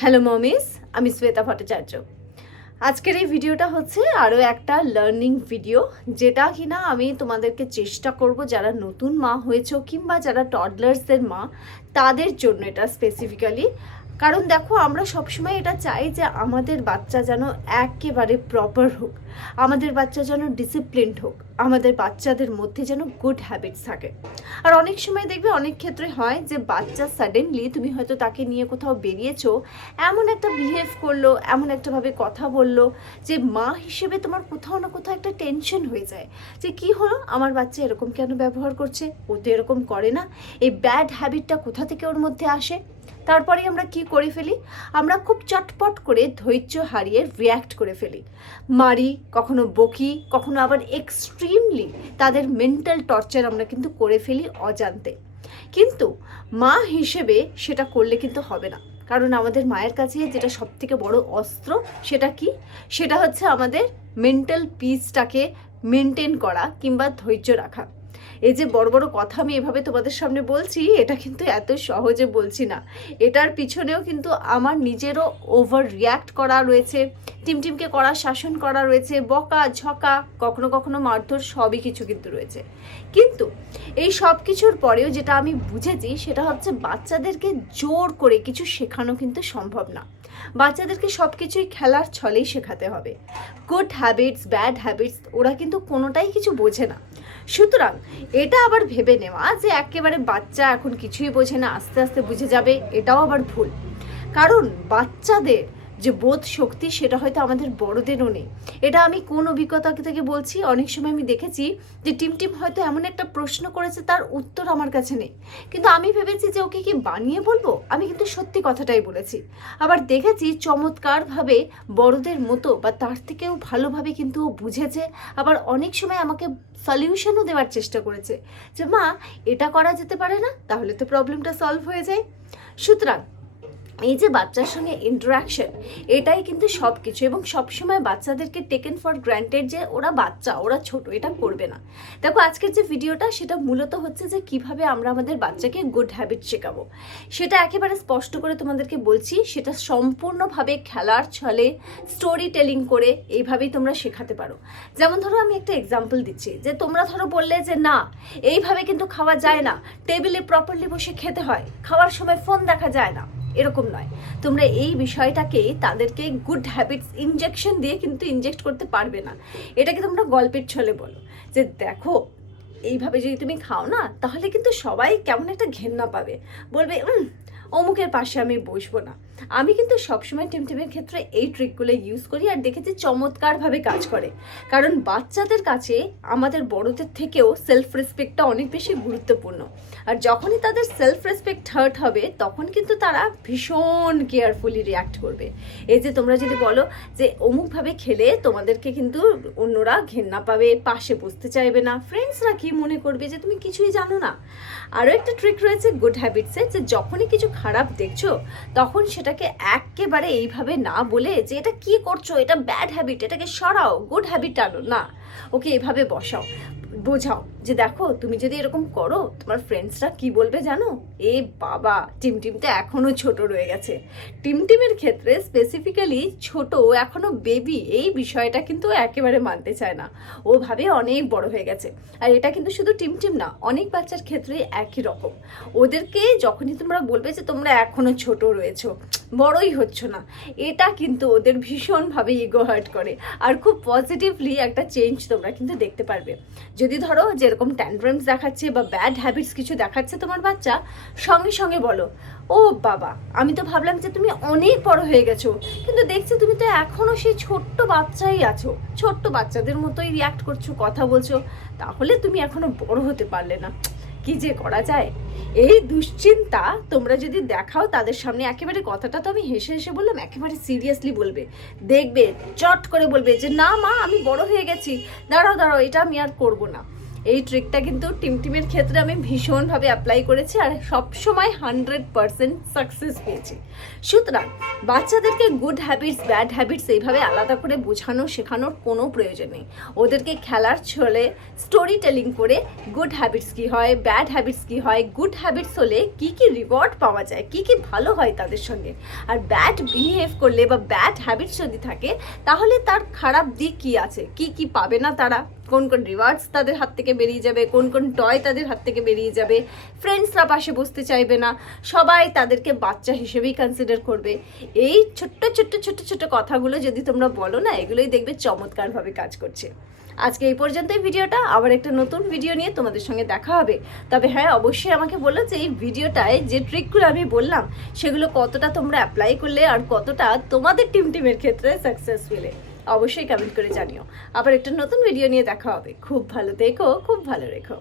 Hello মমিস, আমি শ্বেতা ভট্টাচার্য। আজকের এই ভিডিওটা হচ্ছে আরও একটা লার্নিং ভিডিও, যেটা কিনা আমি তোমাদেরকে চেষ্টা করব যারা নতুন মা হয়েছো কিংবা যারা টডলার্সদের মা তাদের জন্য এটা স্পেসিফিক্যালি। কারণ দেখো, আমরা সবসময় এটা চাই যে আমাদের বাচ্চা যেন একেবারে প্রপার হোক, আমাদের বাচ্চা যেন ডিসিপ্লিনড হোক, আমাদের বাচ্চাদের মধ্যে যেন গুড হ্যাবিটস থাকে। আর অনেক সময় দেখবে অনেক ক্ষেত্রে হয় যে বাচ্চা সাডেনলি, তুমি হয়তো তাকে নিয়ে কোথাও বেরিয়েছো, এমন একটা বিহেভ করলো, এমন একটাভাবে কথা বললো যে মা হিসেবে তোমার কোথাও না কোথাও একটা টেনশন হয়ে যায় যে কি হলো, আমার বাচ্চা এরকম কেন ব্যবহার করছে, ও তো এরকম করে না, এই ব্যাড হ্যাবিটটা কোথা থেকে ওর মধ্যে আসে। তারপরে আমরা কি করে ফেলি, আমরা খুব চটপট করে ধৈর্য হারিয়ে রিয়্যাক্ট করে ফেলি, মারি, কখনো বকি, কখনো আবার এক্সট্রিমলি তাদের মেন্টাল টর্চার আমরা কিন্তু করে ফেলি অজান্তে। কিন্তু মা হিসেবে সেটা করলে কিন্তু হবে না, কারণ আমাদের মায়ের কাছে যেটা সবথেকে বড় অস্ত্র সেটা কি, সেটা হচ্ছে আমাদের মেন্টাল পিসটাকে মেনটেন করা কিংবা ধৈর্য রাখা। এই যে বড় বড় কথা আমি এভাবে তোমাদের সামনে বলছি, এটা কিন্তু এত সহজে বলছি না, এটার পিছনেও কিন্তু আমার নিজেরও ওভার রিয়্যাক্ট করা রয়েছে, টিমটিমকে করা, শাসন করা রয়েছে, বকা ঝকা, কখনো কখনো মারধর, সবই কিছু কিন্তু রয়েছে। কিন্তু এই সব কিছুর পরেও যেটা আমি বুঝেছি সেটা হচ্ছে বাচ্চাদেরকে জোর করে কিছু শেখানো কিন্তু সম্ভব না। বাচ্চাদেরকে সব কিছুই খেলার ছলেই শেখাতে হবে। গুড হ্যাবিটস, ব্যাড হ্যাবিটস ওরা কিন্তু কোনোটাই কিছু বোঝে না। সুতরাং এটা আবার ভেবে নেওয়া যে একেবারে বাচ্চা এখন কিছুই বোঝে না, আস্তে আস্তে বুঝে যাবে, এটাও আবার ভুল। কারণ বাচ্চাদের যে বোধ শক্তি সেটা হয়তো আমাদের বড়দেরও নেই। এটা আমি কোন অভিজ্ঞতা থেকে বলছি, অনেক সময় আমি দেখেছি যে টিমটিম হয়তো এমন একটা প্রশ্ন করেছে তার উত্তর আমার কাছে নেই, কিন্তু আমি ভেবেছি যে ওকে কি বানিয়ে বলবো, আমি কিন্তু সত্যি কথাটাই বলেছি। আবার দেখেছি চমৎকারভাবে বড়দের মতো বা তার থেকেও ভালোভাবে কিন্তু ও বুঝেছে, আবার অনেক সময় আমাকে সলিউশনও দেওয়ার চেষ্টা করেছে যে মা এটা করা যেতে পারে না, তাহলে তো প্রবলেমটা সলভ হয়ে যায়। সুতরাং এই যে বাচ্চার সঙ্গে ইন্টারাকশন, এটাই কিন্তু সব কিছু। এবং সবসময় বাচ্চাদেরকে টেকেন ফর গ্র্যান্টেড যে ওরা বাচ্চা, ওরা ছোট, এটা করবে না। দেখো আজকের যে ভিডিওটা সেটা মূলত হচ্ছে যে কিভাবে আমরা আমাদের বাচ্চাকে গুড হ্যাবিট শেখাবো, সেটা একেবারে স্পষ্ট করে তোমাদেরকে বলছি। সেটা সম্পূর্ণভাবে খেলার ছলে, স্টোরি টেলিং করে এইভাবেই তোমরা শেখাতে পারো। যেমন ধরো আমি একটা এক্সাম্পল দিচ্ছি, যে তোমরা ধরো বললে যে না, এইভাবে কিন্তু খাওয়া যায় না, টেবিলে প্রপারলি বসে খেতে হয়, খাওয়ার সময় ফোন দেখা যায় না, এরকম নয়। তোমরা এই বিষয়টাকে তাদেরকে গুড হ্যাবিটস ইনজেকশন দিয়ে কিন্তু ইনজেক্ট করতে পারবে না। এটাকে তোমরা গল্পের ছলে বলো যে দেখো, এইভাবে যদি তুমি খাও না, তাহলে কিন্তু সবাই কেমন একটা ঘেন্না পাবে, বলবে অমুকের পাশে আমি বসবো না। আমি কিন্তু সবসময় টিমটিমের ক্ষেত্রে এই ট্রিকগুলো ইউজ করি, আর দেখেছি চমৎকারভাবে কাজ করে। কারণ বাচ্চাদের কাছে আমাদের বড়দের থেকেও সেলফ রেসপেক্টটা অনেক বেশি গুরুত্বপূর্ণ। আর যখনই তাদের সেলফ রেসপেক্ট হার্ট হবে, তখন কিন্তু তারা ভীষণ কেয়ারফুলি রিয়াক্ট করবে। এই যে তোমরা যদি বলো যে অমুকভাবে খেলে তোমাদেরকে কিন্তু অন্যরা ঘেন্না পাবে, পাশে বসতে চাইবে না, ফ্রেন্ডসরা কি মনে করবে যে তুমি কিছুই জানো না। আরও একটা ট্রিক রয়েছে গুড হ্যাবিটসের, যে যখনই কিছু খারাপ দেখছো তখন সেটাকে একেবারে এইভাবে না বলে যে এটা কি করছো, এটা ব্যাড হ্যাবিট, এটাকে সরাও, গুড হ্যাবিট আনো না, ওকে এভাবে বসাও, বোঝাও যে দেখো তুমি যদি এরকম করো তোমার ফ্রেন্ডসরা কি বলবে জানো। এ বাবা, টিমটিম তো এখনো ছোট রয়ে গেছে। টিমটিমের ক্ষেত্রে স্পেসিফিক্যালি ছোট, এখনো বেবি, এই বিষয়টা কিন্তু একেবারে মানতে চায় না, ও ভাবে অনেক বড় হয়ে গেছে। আর এটা কিন্তু শুধু টিমটিম না, অনেক বাচ্চার ক্ষেত্রে একই রকম। ওদেরকে যখনই তোমরা বলবে যে তোমরা এখনো ছোট রয়েছো, বড়ই হচ্ছ না, এটা কিন্তু ওদের ভীষণভাবে ইগো হার্ট করে। আর খুব পজিটিভলি একটা চেঞ্জ তোমরা কিন্তু দেখতে পারবে। যদি ধরো যেরকম ট্যান্ড্রামস দেখাচ্ছে বা ব্যাড হ্যাবিটস কিছু দেখাচ্ছে তোমার বাচ্চা, সঙ্গে সঙ্গে বলো ও বাবা, আমি তো ভাবলাম যে তুমি অনেক বড় হয়ে গেছো, কিন্তু দেখছি তুমি তো এখনো সেই ছোট্ট বাচ্চাই আছো, ছোট্ট বাচ্চাদের মতোই রিয়াক্ট করছো, কথা বলছো, তাহলে তুমি এখনো বড় হতে পারলে না। কি যে করা যায়। এই দুশ্চিন্তা তোমরা যদি দেখাও তাদের সামনে, একেবারে কথাটা তো আমি হেসে হেসে বললাম, একেবারে সিরিয়াসলি বলবে, দেখবে চট করে বলবে যে না মা, আমি বড় হয়ে গেছি, দাঁড়াও দাঁড়াও, এটা আমি আর করবো না। এই ট্রিকটা কিন্তু টিমটিমের ক্ষেত্রে আমি ভীষণভাবে অ্যাপ্লাই করেছি, আর সবসময় 100% সাকসেস পেয়েছি। সুতরাং বাচ্চাদেরকে গুড হ্যাবিটস ব্যাড হ্যাবিটস এইভাবে আলাদা করে বোঝানো শেখানোর কোনো প্রয়োজন নেই। ওদেরকে খেলার ছলে স্টোরি টেলিং করে গুড হ্যাবিটস কী হয়, ব্যাড হ্যাবিটস কী হয়, গুড হ্যাবিটস হলে কী কী রিওয়ার্ড পাওয়া যায়, কী কী ভালো হয় তাদের সঙ্গে, আর ব্যাড বিহেভ করলে বা ব্যাড হ্যাবিটস যদি থাকে তাহলে তার খারাপ দিক কী আছে, কী কী পাবে না তারা, কোন কোন রিওয়ার্ডস তাদের হাত থেকে বেরিয়ে যাবে, কোন কোন টয় তাদের হাত থেকে বেরিয়ে যাবে, ফ্রেন্ডসরা পাশে বসতে চাইবে না, সবাই তাদেরকে বাচ্চা হিসেবেই কনসিডার করবে। এই ছোট্ট ছোট্ট ছোট্ট ছোট্ট কথাগুলো যদি তোমরা বলো না, এগুলোই দেখবে চমৎকারভাবে কাজ করছে। আজকে এই পর্যন্তই ভিডিওটা, আবার একটা নতুন ভিডিও নিয়ে তোমাদের সঙ্গে দেখা হবে। তবে হ্যাঁ, অবশ্যই আমাকে বলো যে এই ভিডিওটায় যে ট্রিকগুলো আমি বললাম সেগুলো কতটা তোমরা অ্যাপ্লাই করলে আর কতটা তোমাদের টিমের ক্ষেত্রে সাকসেসফুল। অবশ্যই কমেন্ট করে জানিও। আবার একটা নতুন ভিডিও নিয়ে দেখা হবে। খুব ভালো থেকো, খুব ভালো রেখো।